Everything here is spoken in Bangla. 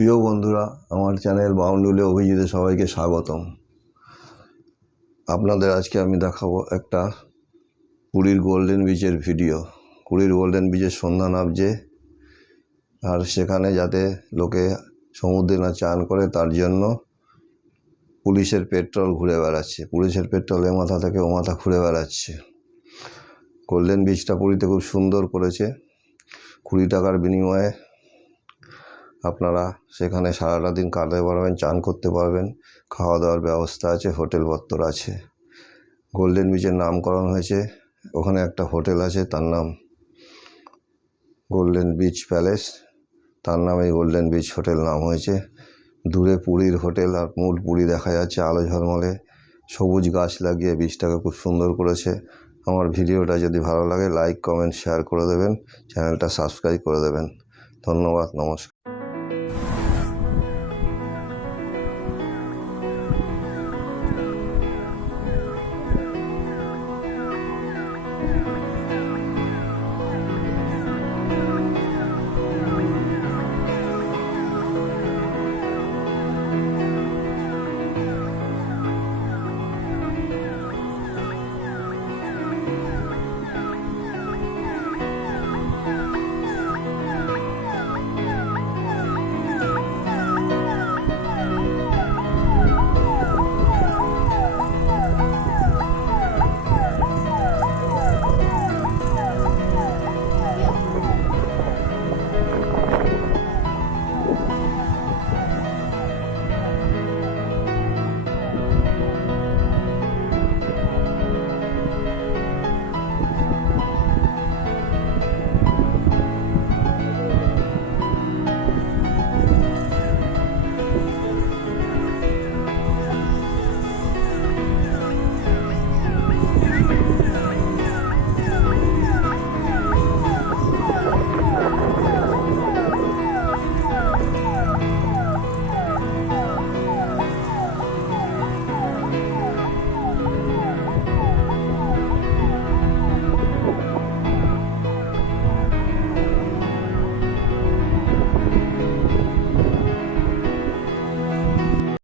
প্রিয় বন্ধুরা, আমার চ্যানেল বাউন্ডুলে অভিজিতে সবাইকে স্বাগতম। আপনাদের আজকে আমি দেখাবো একটা পুরীর গোল্ডেন বিচের ভিডিও পুরীর গোল্ডেন বিচের সন্ধ্যা নামছে আর সেখানে যাতে লোকে সমুদ্রে না চান করে, তার জন্য পুলিশের পেট্রোল ঘুরে বেড়াচ্ছে। পুলিশের পেট্রোল এ মাথা থেকে ও মাথা ঘুরে বেড়াচ্ছে। গোল্ডেন বিচটা পুরীতে খুব সুন্দর করেছে। কুড়ি টাকার বিনিময়ে আপনারা সেখানে সারাটা দিন কাটাতে পারবেন, চান করতে পারবেন। খাওয়া দাওয়ার ব্যবস্থা আছে, হোটেল পত্তর আছে। গোল্ডেন বিচের নামকরণ হয়েছে, ওখানে একটা হোটেল আছে, তার নাম গোল্ডেন বিচ প্যালেস তার নামে গোল্ডেন বিচ হোটেল নাম হয়েছে। দূরে পুরীর হোটেল আর মূল পুরী দেখা যাচ্ছে আলো ঝলমলে। সবুজ গাছ লাগিয়ে বিচটাকে খুব সুন্দর করেছে। আমার ভিডিওটা যদি ভালো লাগে লাইক কমেন্ট শেয়ার করে দেবেন। চ্যানেলটা সাবস্ক্রাইব করে দেবেন। ধন্যবাদ, নমস্কার।